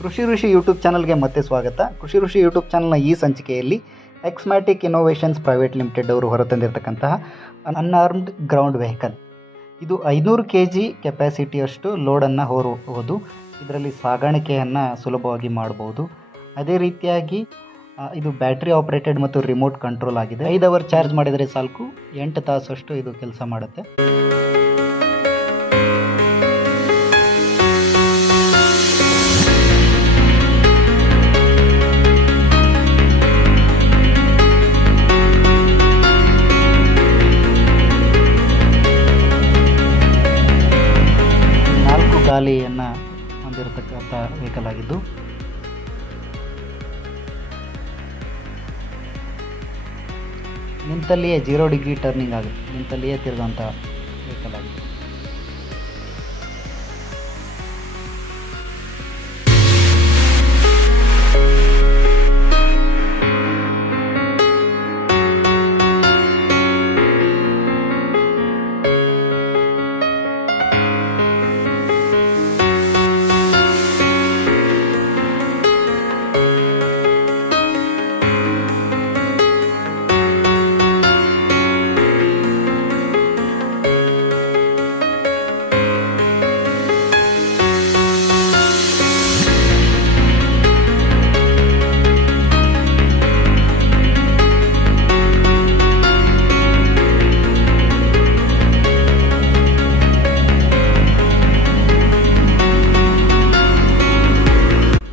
ಕೃಷಿ ಋಷಿ ಯೂಟ್ಯೂಬ್ ಚಾನಲ್ಗೆ ಮತ್ತೆ ಸ್ವಾಗತ. ಕೃಷಿ ಋಷಿ ಯೂಟ್ಯೂಬ್ ಚಾನಲ್ನ ಈ ಸಂಚಿಕೆಯಲ್ಲಿ ಎಕ್ಸ್ಮ್ಯಾಟಿಕ್ ಇನ್ನೋವೇಷನ್ಸ್ ಪ್ರೈವೇಟ್ ಲಿಮಿಟೆಡ್ ಅವರು ಹೊರತಂದಿರತಕ್ಕಂತಹ ಅನ್ಆರ್ಮ್ಡ್ ಗ್ರೌಂಡ್ ವೆಹಿಕಲ್. ಇದು 500 kg ಕೆಪಾಸಿಟಿಯಷ್ಟು ಲೋಡನ್ನು ಹೊರಬಹುದು. ಇದರಲ್ಲಿ ಸಾಗಾಣಿಕೆಯನ್ನು ಸುಲಭವಾಗಿ ಮಾಡಬಹುದು. ಅದೇ ರೀತಿಯಾಗಿ ಇದು ಬ್ಯಾಟ್ರಿ ಆಪರೇಟೆಡ್ ಮತ್ತು ರಿಮೋಟ್ ಕಂಟ್ರೋಲ್ ಆಗಿದೆ. 5 ಅವರ್ ಚಾರ್ಜ್ ಮಾಡಿದರೆ ಸಾಕು, 8 ತಾಸಷ್ಟು ಇದು ಕೆಲಸ ಮಾಡುತ್ತೆ. ಗಾಲಿಯನ್ನು ಹೊಂದಿರತಕ್ಕಂಥ ವೆಹಿಕಲ್ ಆಗಿದ್ದು ನಿಂತಲ್ಲಿಯೇ 0 ಡಿಗ್ರಿ ಟರ್ನಿಂಗ್ ಆಗುತ್ತೆ, ನಿಂತಲ್ಲಿಯೇ ತಿರುಗುವಂಥ ವೆಹಿಕಲ್ ಆಗಿದೆ.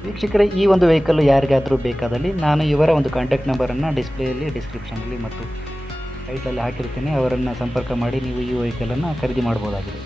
ವೀಕ್ಷಕರೇ, ಈ ಒಂದು ವೆಹಿಕಲ್ ಯಾರಿಗಾದರೂ ಬೇಕಾದಲ್ಲಿ ನಾನು ಇವರ ಒಂದು ಕಾಂಟ್ಯಾಕ್ಟ್ ನಂಬರನ್ನು ಡಿಸ್ಪ್ಲೇಯಲ್ಲಿ, ಡಿಸ್ಕ್ರಿಪ್ಷನಲ್ಲಿ ಮತ್ತು ಟೈಟಲಲ್ಲಿ ಹಾಕಿರ್ತೀನಿ. ಅವರನ್ನು ಸಂಪರ್ಕ ಮಾಡಿ ನೀವು ಈ ವೆಹಿಕಲನ್ನು ಖರೀದಿ ಮಾಡ್ಬೋದಾಗಿದೆ.